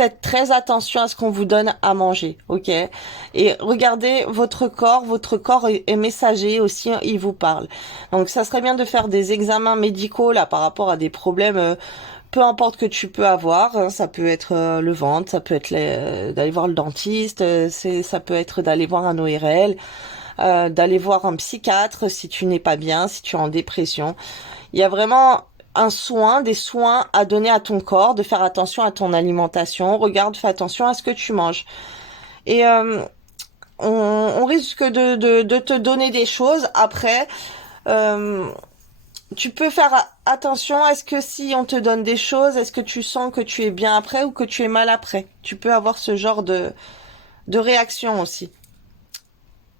faites très attention à ce qu'on vous donne à manger, ok? Et regardez votre corps est messager aussi, il vous parle. Donc ça serait bien de faire des examens médicaux là par rapport à des problèmes, peu importe que tu peux avoir, hein. Ça peut être le ventre, ça peut être d'aller voir le dentiste, ça peut être d'aller voir un ORL, d'aller voir un psychiatre si tu n'es pas bien, si tu es en dépression. Il y a vraiment des soins à donner à ton corps, de faire attention à ton alimentation. Regarde, fais attention à ce que tu manges. Et on risque de te donner des choses après. Euh, Tu peux faire attention. Est-ce que si on te donne des choses, est-ce que tu sens que tu es bien après ou que tu es mal après? Tu peux avoir ce genre de réaction aussi.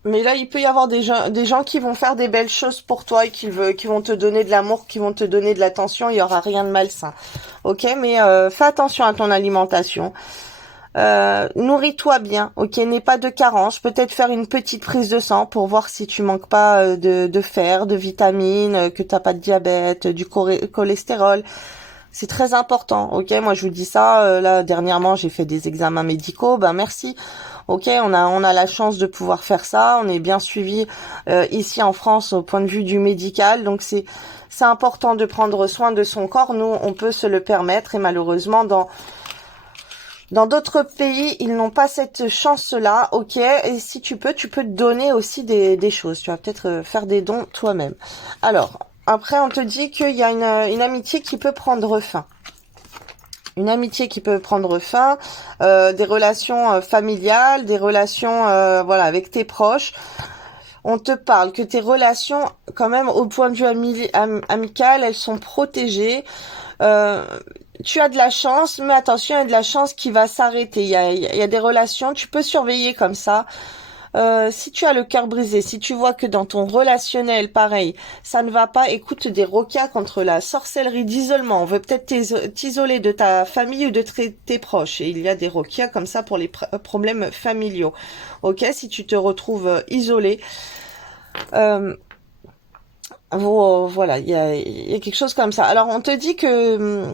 Mais là, il peut y avoir des gens qui vont faire des belles choses pour toi et qui vont te donner de l'amour, qui vont te donner de l'attention. Il y aura rien de malsain. Ok, mais fais attention à ton alimentation. Nourris-toi bien. Ok, n'aie pas de carence. Peut-être faire une petite prise de sang pour voir si tu manques pas de fer, de vitamines, que t'as pas de diabète, du cholestérol. C'est très important. Ok, moi je vous dis ça. Là dernièrement, j'ai fait des examens médicaux. Ben merci. Ok, on a la chance de pouvoir faire ça. On est bien suivi ici en France au point de vue du médical. Donc c'est important de prendre soin de son corps. Nous, on peut se le permettre et malheureusement dans d'autres pays, ils n'ont pas cette chance-là. Ok, et si tu peux te donner aussi des choses. Tu vas peut-être faire des dons toi-même. Alors après, on te dit qu'il y a une amitié qui peut prendre fin. Une amitié qui peut prendre fin, des relations familiales, des relations voilà avec tes proches. On te parle que tes relations, quand même, au point de vue amical, elles sont protégées. Euh, Tu as de la chance, mais attention, il y a de la chance qui va s'arrêter. Il y a des relations, tu peux surveiller comme ça. Si tu as le cœur brisé, si tu vois que dans ton relationnel, pareil, ça ne va pas, écoute des roquas contre la sorcellerie d'isolement. On veut peut-être t'isoler de ta famille ou de tes proches. Et il y a des roquas comme ça pour les problèmes familiaux. Ok, si tu te retrouves isolé, euh, voilà, il y a quelque chose comme ça. Alors on te dit que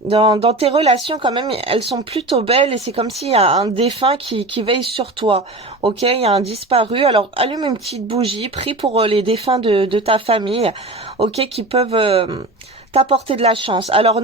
dans tes relations, quand même, elles sont plutôt belles et c'est comme s'il y a un défunt qui veille sur toi. Ok, il y a un disparu. Alors, allume une petite bougie, prie pour les défunts de ta famille, ok, qui peuvent t'apporter de la chance. Alors,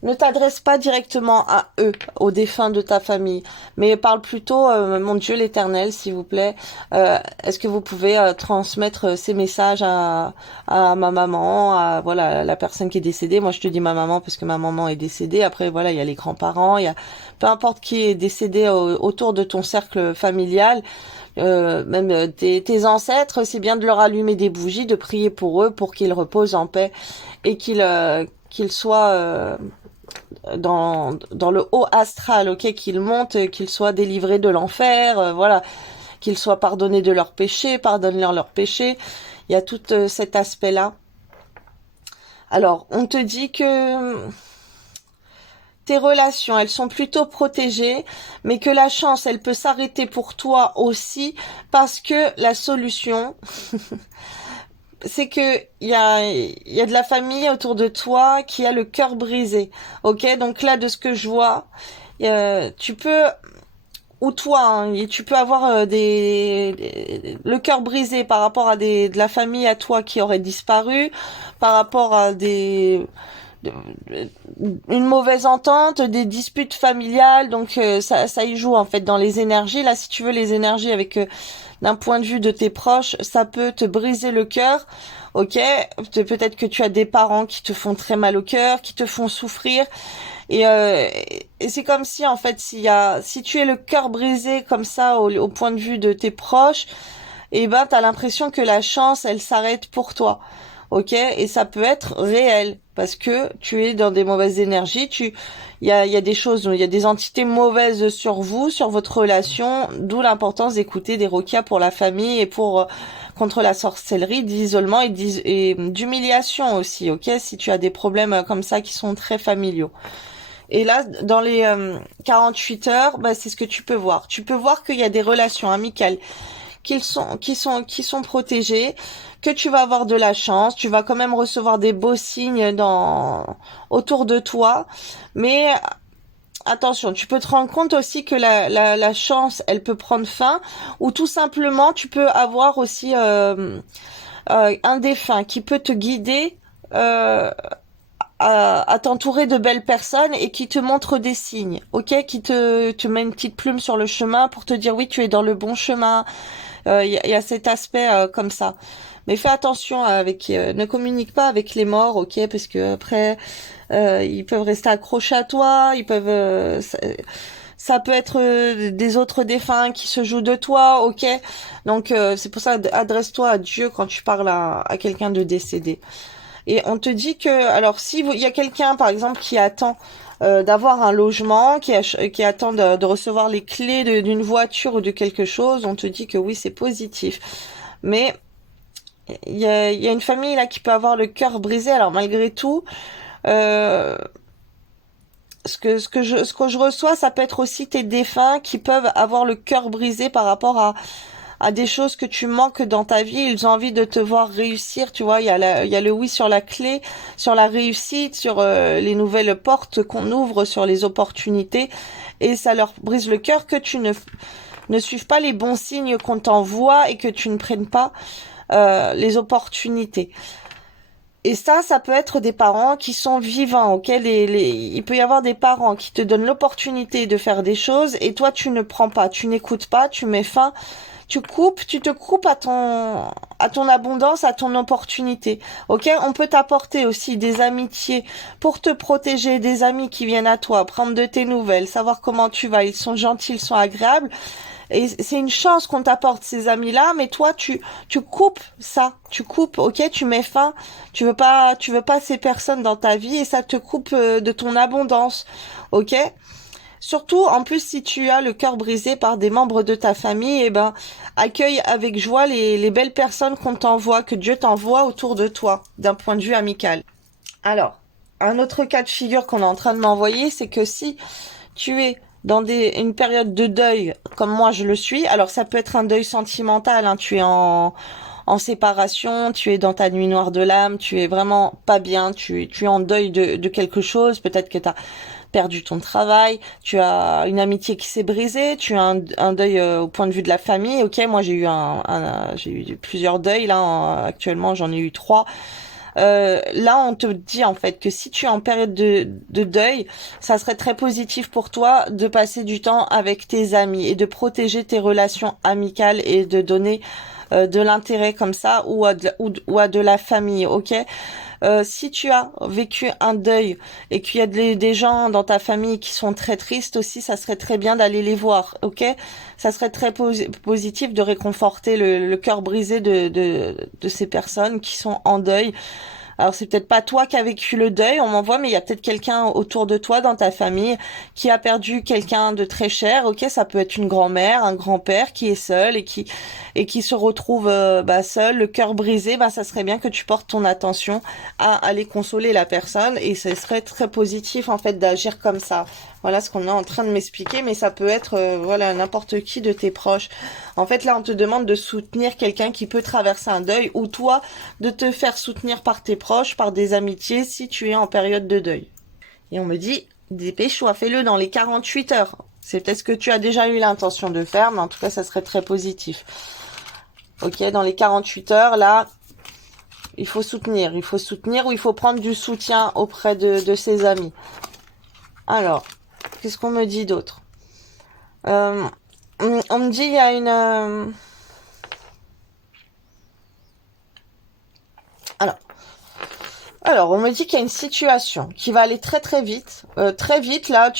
ne t'adresse pas directement à eux, aux défunts de ta famille, mais parle plutôt, mon Dieu l'Éternel, s'il vous plaît. Est-ce que vous pouvez transmettre ces messages à ma maman, à voilà la personne qui est décédée. Moi, je te dis ma maman parce que ma maman est décédée. Après, voilà, il y a les grands-parents, il y a peu importe qui est décédé autour de ton cercle familial. Même tes ancêtres, c'est bien de leur allumer des bougies, de prier pour eux, pour qu'ils reposent en paix et qu'ils soient dans le haut astral, ok, qu'ils montent, qu'ils soient délivrés de l'enfer, voilà, qu'ils soient pardonnés de leurs péchés, pardonne-leur leurs péchés. Il y a tout cet aspect-là. Alors, on te dit que tes relations, elles sont plutôt protégées, mais que la chance, elle peut s'arrêter pour toi aussi, parce que la solution, c'est que il y a de la famille autour de toi qui a le cœur brisé. Ok, donc là, de ce que je vois, tu peux ou toi, hein, et tu peux avoir le cœur brisé par rapport à de la famille à toi qui aurait disparu, par rapport à de- une mauvaise entente, des disputes familiales, donc ça y joue en fait dans les énergies. Là, si tu veux les énergies avec d'un point de vue de tes proches, ça peut te briser le cœur. Ok, peut-être que tu as des parents qui te font très mal au cœur, qui te font souffrir. Et c'est comme si en fait si tu es le cœur brisé comme ça au point de vue de tes proches, et ben t'as l'impression que la chance elle s'arrête pour toi. Ok, et ça peut être réel parce que tu es dans des mauvaises énergies, il y a des choses, il y a des entités mauvaises sur vous, sur votre relation, d'où l'importance d'écouter des roquias pour la famille et pour contre la sorcellerie, d'isolement et d'humiliation aussi. Ok, si tu as des problèmes comme ça qui sont très familiaux. Et là, dans les 48 heures, bah, c'est ce que tu peux voir. Tu peux voir qu'il y a des relations amicales qui sont protégées, que tu vas avoir de la chance, tu vas quand même recevoir des beaux signes autour de toi, mais attention, tu peux te rendre compte aussi que la chance, elle peut prendre fin, ou tout simplement, tu peux avoir aussi un défunt qui peut te guider à t'entourer de belles personnes et qui te montre des signes, ok, qui te met une petite plume sur le chemin pour te dire oui, tu es dans le bon chemin. Y a cet aspect comme ça. Mais fais attention avec, ne communique pas avec les morts, ok, parce que après ils peuvent rester accrochés à toi, ils peuvent, ça peut être des autres défunts qui se jouent de toi, ok. Donc c'est pour ça adresse-toi à Dieu quand tu parles à quelqu'un de décédé. Et on te dit que, alors si il y a quelqu'un par exemple qui attend d'avoir un logement, qui attend de recevoir les clés d'une voiture ou de quelque chose, on te dit que oui, c'est positif. Mais il y a une famille là qui peut avoir le cœur brisé. Alors malgré tout, euh, ce que je reçois, ça peut être aussi tes défunts qui peuvent avoir le cœur brisé par rapport à des choses que tu manques dans ta vie. Ils ont envie de te voir réussir, tu vois. Il y a le oui sur la clé, sur la réussite, sur les nouvelles portes qu'on ouvre, sur les opportunités. Et ça leur brise le cœur que tu ne suives pas les bons signes qu'on t'envoie et que tu ne prennes pas les opportunités. Et ça peut être des parents qui sont vivants, ok? Il peut y avoir des parents qui te donnent l'opportunité de faire des choses et toi tu ne prends pas, tu n'écoutes pas, tu mets fin, tu te coupes à ton abondance, à ton opportunité, ok? On peut t'apporter aussi des amitiés pour te protéger, des amis qui viennent à toi, prendre de tes nouvelles, savoir comment tu vas, ils sont gentils, ils sont agréables. Et c'est une chance qu'on t'apporte ces amis-là, mais toi, tu coupes ça. Tu coupes, ok? Tu mets fin. Tu veux pas ces personnes dans ta vie et ça te coupe de ton abondance, ok? Surtout, en plus, si tu as le cœur brisé par des membres de ta famille, eh ben, accueille avec joie les belles personnes qu'on t'envoie, que Dieu t'envoie autour de toi, d'un point de vue amical. Alors, un autre cas de figure qu'on est en train de m'envoyer, c'est que si tu es dans une période de deuil, comme moi je le suis, alors ça peut être un deuil sentimental, hein, tu es en séparation, tu es dans ta nuit noire de l'âme, tu es vraiment pas bien, tu es en deuil de quelque chose, peut-être que tu as perdu ton travail, tu as une amitié qui s'est brisée, tu as un deuil au point de vue de la famille, ok, moi j'ai eu plusieurs deuils, là actuellement j'en ai eu 3. Là, on te dit en fait que si tu es en période de deuil, ça serait très positif pour toi de passer du temps avec tes amis et de protéger tes relations amicales et de donner de l'intérêt comme ça ou à de la famille, ok? Si tu as vécu un deuil et qu'il y a des gens dans ta famille qui sont très tristes aussi, ça serait très bien d'aller les voir, ok? Ça serait très positif de réconforter le cœur brisé de ces personnes qui sont en deuil. Alors c'est peut-être pas toi qui as vécu le deuil, on m'envoie, mais il y a peut-être quelqu'un autour de toi dans ta famille qui a perdu quelqu'un de très cher. Ok, ça peut être une grand-mère, un grand-père qui est seul et qui se retrouve seul, le cœur brisé. Bah ça serait bien que tu portes ton attention à aller consoler la personne et ce serait très positif en fait d'agir comme ça. Voilà ce qu'on est en train de m'expliquer, mais ça peut être voilà n'importe qui de tes proches. En fait, là, on te demande de soutenir quelqu'un qui peut traverser un deuil ou toi de te faire soutenir par tes proches, par des amitiés si tu es en période de deuil. Et on me dit, dépêche-toi, fais-le dans les 48 heures. C'est peut-être ce que tu as déjà eu l'intention de faire, mais en tout cas, ça serait très positif. Ok, dans les 48 heures, là, il faut soutenir ou il faut prendre du soutien auprès de ses amis. Alors, qu'est-ce qu'on me dit d'autre? On me dit il y a une... Alors, on me dit qu'il y a une situation qui va aller très très vite. Très vite, là,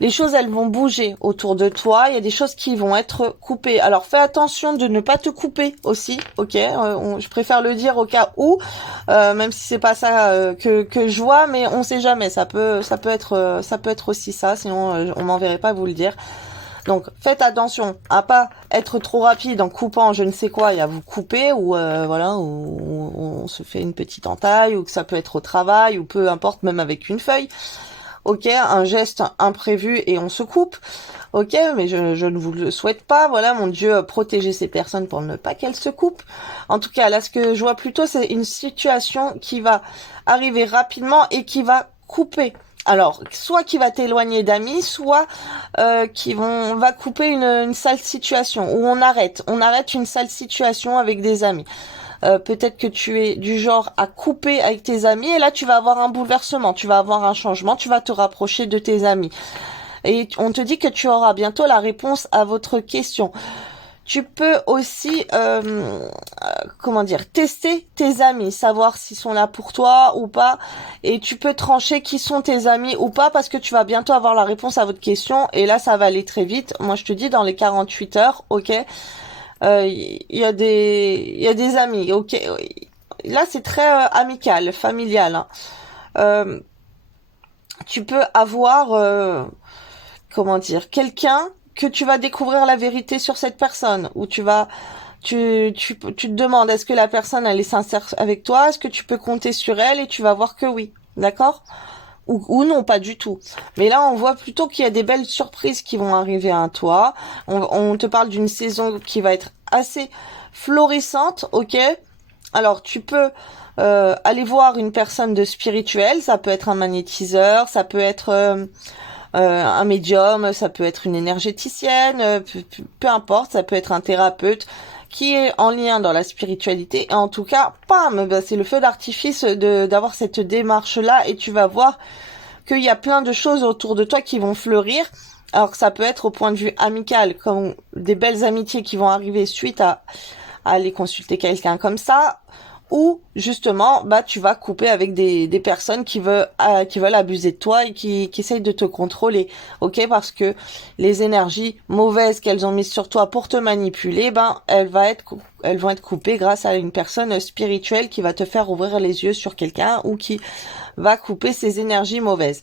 les choses, elles vont bouger autour de toi. Il y a des choses qui vont être coupées. Alors, fais attention de ne pas te couper aussi, ok? Je préfère le dire au cas où, même si c'est pas ça que je vois, mais on sait jamais. Ça peut être aussi ça. Sinon, on m'enverrait pas vous le dire. Donc faites attention à pas être trop rapide en coupant je ne sais quoi et à vous couper ou voilà ou on se fait une petite entaille ou que ça peut être au travail ou peu importe même avec une feuille. ok, un geste imprévu et on se coupe, ok, mais je ne vous le souhaite pas, voilà, mon Dieu, protégez ces personnes pour ne pas qu'elles se coupent. En tout cas, là, ce que je vois plutôt, c'est une situation qui va arriver rapidement et qui va couper. Alors, soit qui va t'éloigner d'amis, soit va couper une sale situation, où on arrête une sale situation avec des amis. Peut-être que tu es du genre à couper avec tes amis et là tu vas avoir un bouleversement, tu vas avoir un changement, tu vas te rapprocher de tes amis. Et on te dit que tu auras bientôt la réponse à votre question. Tu peux aussi, tester tes amis, savoir s'ils sont là pour toi ou pas. Et tu peux trancher qui sont tes amis ou pas parce que tu vas bientôt avoir la réponse à votre question. Et là, ça va aller très vite. Moi, je te dis, dans les 48 heures, ok, il y a des amis, ok. Là, c'est très amical, familial, hein. Euh, Tu peux avoir, quelqu'un que tu vas découvrir la vérité sur cette personne, ou tu te demandes est-ce que la personne elle est sincère avec toi, est-ce que tu peux compter sur elle et tu vas voir que oui, d'accord? Ou non, pas du tout. Mais là, on voit plutôt qu'il y a des belles surprises qui vont arriver à toi. On te parle d'une saison qui va être assez florissante, ok? Alors, tu peux aller voir une personne de spirituel, ça peut être un magnétiseur, ça peut être un médium, ça peut être une énergéticienne, peu importe, ça peut être un thérapeute qui est en lien dans la spiritualité. Et en tout cas, pam, bah, c'est le feu d'artifice d'avoir cette démarche-là et tu vas voir qu'il y a plein de choses autour de toi qui vont fleurir. Alors que ça peut être au point de vue amical, comme des belles amitiés qui vont arriver suite à aller consulter quelqu'un comme ça, ou justement bah tu vas couper avec des personnes qui veulent abuser de toi et qui essayent de te contrôler, ok, parce que les énergies mauvaises qu'elles ont mises sur toi pour te manipuler, ben elles vont être coupées grâce à une personne spirituelle qui va te faire ouvrir les yeux sur quelqu'un ou qui va couper ces énergies mauvaises.